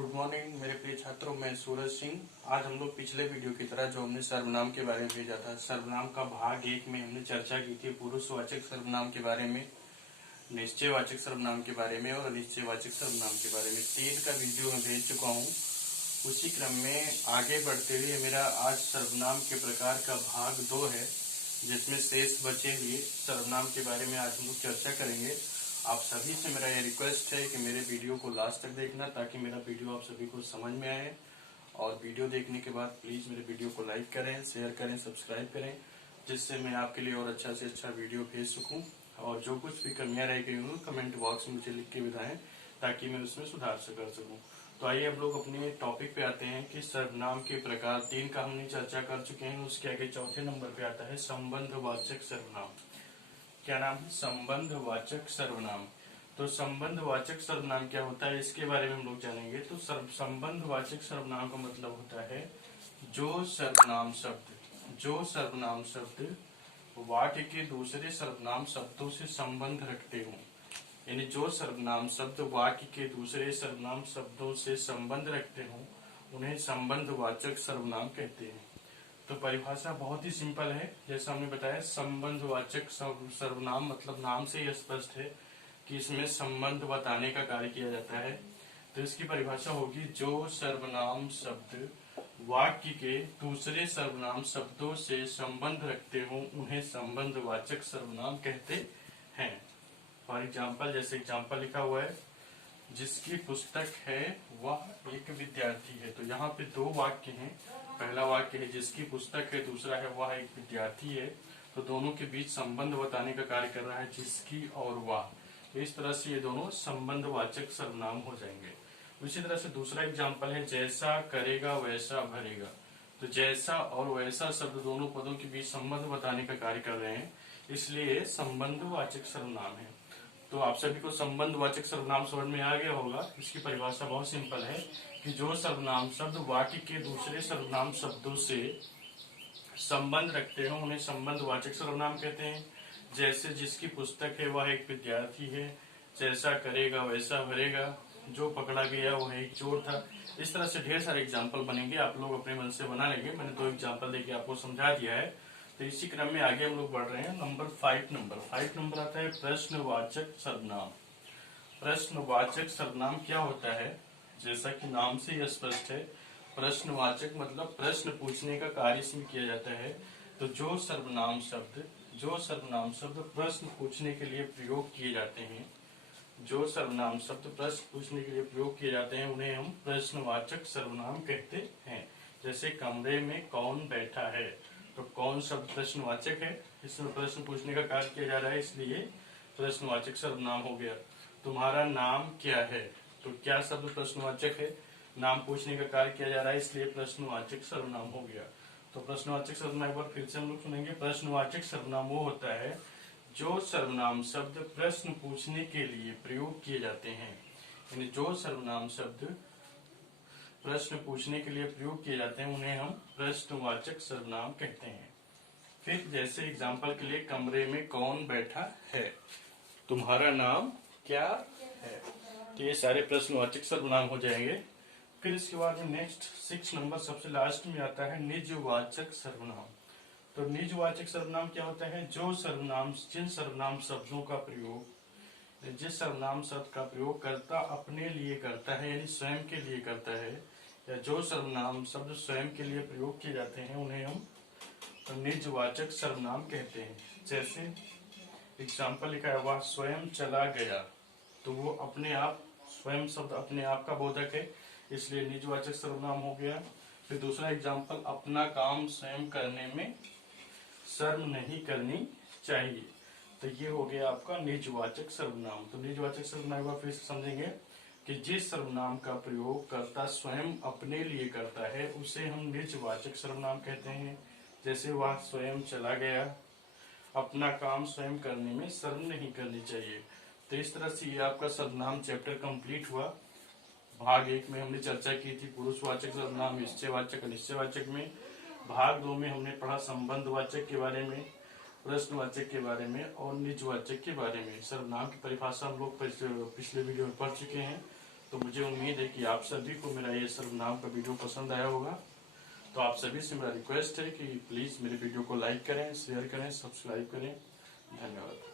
Good morning मेरे प्रिय छात्रों, मैं सूरज सिंह। आज हम लोग पिछले वीडियो की तरह जो हमने सर्वनाम के बारे में भेजा था, सर्वनाम का भाग 1 में हमने चर्चा की थी पुरुषवाचक सर्वनाम के बारे में, निश्चयवाचक सर्वनाम के बारे में और अनिश्चयवाचक सर्वनाम के बारे में 3 का वीडियो मैं भेज चुका हूँ। उसी क्रम में आगे बढ़ते हुए मेरा आज सर्वनाम के प्रकार का भाग 2 है, जिसमें शेष बचे हुए सर्वनाम के बारे में आज हम लोग चर्चा करेंगे। आप सभी से मेरा यह रिक्वेस्ट है कि मेरे वीडियो को लास्ट तक देखना, ताकि मेरा वीडियो आप सभी को समझ में आए। और वीडियो देखने के बाद प्लीज मेरे वीडियो को लाइक करें, शेयर करें, सब्सक्राइब करें, जिससे मैं आपके लिए और अच्छा से अच्छा वीडियो भेज सकूं। और जो कुछ भी कमियां रह गई हों कमेंट बॉक्स में मुझे लिख के बताएं, ताकि मैं उसमें सुधार कर सकूं। तो आइए हम लोग अपने टॉपिक पे आते हैं कि सर्वनाम के प्रकार 3 का हमने चर्चा कर चुके हैं। उसके आगे चौथे नंबर पे आता है संबंधवाचक सर्वनाम। क्या नाम है? संबंधवाचक सर्वनाम। तो संबंधवाचक सर्वनाम क्या होता है, इसके बारे में हम लोग जानेंगे। तो संबंधवाचक सर्वनाम का मतलब होता है जो सर्वनाम शब्द वाक्य के दूसरे सर्वनाम शब्दों से संबंध रखते हों। यानी जो सर्वनाम शब्द वाक्य के दूसरे सर्वनाम शब्दों से संबंध रखते हों, उन्हें संबंधवाचक सर्वनाम कहते हैं। तो परिभाषा बहुत ही सिंपल है, जैसा हमने बताया। संबंधवाचक सर्वनाम मतलब नाम से ही स्पष्ट है कि इसमें संबंध बताने का कार्य किया जाता है। तो इसकी परिभाषा होगी, जो सर्वनाम शब्द वाक्य के दूसरे सर्वनाम शब्दों से संबंध रखते हों, उन्हें संबंधवाचक सर्वनाम कहते हैं। फॉर एग्जाम्पल, जैसे एग्जाम्पल लिखा हुआ है, जिसकी पुस्तक है वह एक विद्यार्थी है। तो यहाँ पे 2 वाक्य हैं। पहला वाक्य है जिसकी पुस्तक है, दूसरा है वह एक विद्यार्थी है। तो दोनों के बीच संबंध बताने का कार्य कर रहा है जिसकी और वह। तो इस तरह से ये दोनों संबंधवाचक सर्वनाम हो जाएंगे। उसी तरह से दूसरा एग्जाम्पल है, जैसा करेगा वैसा भरेगा। तो जैसा और वैसा शब्द दोनों पदों के बीच संबंध बताने का कार्य कर रहे हैं, इसलिए संबंधवाचक सर्वनाम है। तो आप सभी को संबंधवाचक सर्वनाम समझ में आ गया होगा। इसकी परिभाषा बहुत सिंपल है कि जो सर्वनाम शब्द वाक्य के दूसरे सर्वनाम शब्दों से संबंध रखते हो, उन्हें संबंधवाचक सर्वनाम कहते हैं। जैसे जिसकी पुस्तक है वह एक विद्यार्थी है, जैसा करेगा वैसा भरेगा, जो पकड़ा गया वह एक चोर था। इस तरह से ढेर सारे एग्जाम्पल बनेंगे, आप लोग अपने मन से बना लेंगे। मैंने 2 एग्जाम्पल देके आपको समझा दिया है। तो इसी क्रम में आगे हम लोग बढ़ रहे हैं। नंबर 5 नंबर आता है प्रश्नवाचक सर्वनाम। प्रश्नवाचक सर्वनाम क्या होता है? जैसा कि नाम से ही स्पष्ट है, प्रश्नवाचक मतलब प्रश्न पूछने का कार्य इसमें किया जाता है। तो जो सर्वनाम शब्द प्रश्न पूछने के लिए प्रयोग किए जाते हैं, जो सर्वनाम शब्द प्रश्न पूछने के लिए प्रयोग किए जाते हैं, उन्हें हम प्रश्नवाचक सर्वनाम कहते हैं। जैसे कमरे में कौन बैठा है, तो कौन शब्द प्रश्नवाचक है, इसमें प्रश्न पूछने का कार्य किया जा रहा है, इसलिए प्रश्नवाचक सर्वनाम हो गया। तुम्हारा नाम क्या है, तो क्या शब्द प्रश्नवाचक है, नाम पूछने का कार्य किया जा रहा है, इसलिए प्रश्नवाचक सर्वनाम हो गया। तो प्रश्नवाचक सर्वनाम एक बार फिर से हम लोग सुनेंगे। प्रश्नवाचक सर्वनाम वो होता है जो सर्वनाम शब्द प्रश्न पूछने के लिए प्रयोग किए जाते हैं। यानी जो सर्वनाम शब्द प्रश्न पूछने के लिए प्रयोग किए जाते हैं, उन्हें हम प्रश्नवाचक सर्वनाम कहते हैं। फिर जैसे एग्जाम्पल के लिए, कमरे में कौन बैठा है, तुम्हारा नाम क्या है, तो ये सारे प्रश्नवाचक सर्वनाम हो जाएंगे। फिर इसके बाद नेक्स्ट 6 नंबर सबसे लास्ट में आता है निजवाचक सर्वनाम। तो निजवाचक सर्वनाम क्या होता है? जिन सर्वनाम शब्दों का प्रयोग, जिस सर्वनाम शब्द का प्रयोग कर्ता अपने लिए करता है, यानी स्वयं के लिए करता है, या जो सर्वनाम शब्द स्वयं के लिए प्रयोग किए जाते हैं, उन्हें हम निजवाचक सर्वनाम कहते हैं। जैसे एग्जाम्पल लिखा है, वह स्वयं चला गया। तो वो अपने आप, स्वयं शब्द अपने आप का बोधक है, इसलिए निजवाचक सर्वनाम हो गया। फिर दूसरा एग्जाम्पल, अपना काम स्वयं करने में शर्म नहीं करनी चाहिए। तो ये हो गया आपका निजवाचक सर्वनाम। तो निजवाचक सर्वनाम फिर से समझेंगे कि जिस सर्वनाम का प्रयोग कर्ता स्वयं अपने लिए करता है, उसे हम निजवाचक सर्वनाम कहते हैं। जैसे वह स्वयं चला गया, अपना काम स्वयं करने में शर्म नहीं करनी चाहिए। तो इस तरह से ये आपका सर्वनाम चैप्टर कंप्लीट हुआ। भाग 1 में हमने चर्चा की थी पुरुषवाचक सर्वनाम, निश्चयवाचक, अनिश्चयवाचक में। भाग 2 में हमने पढ़ा संबंधवाचक के बारे में, प्रश्नवाचक के बारे में और निजवाचक के बारे में। सर्वनाम की परिभाषा हम लोग पिछले वीडियो में पढ़ चुके हैं। तो मुझे उम्मीद है कि आप सभी को मेरा ये सर्वनाम का वीडियो पसंद आया होगा। तो आप सभी से मेरा रिक्वेस्ट है कि प्लीज मेरे वीडियो को लाइक करें, शेयर करें, सब्सक्राइब करें। धन्यवाद।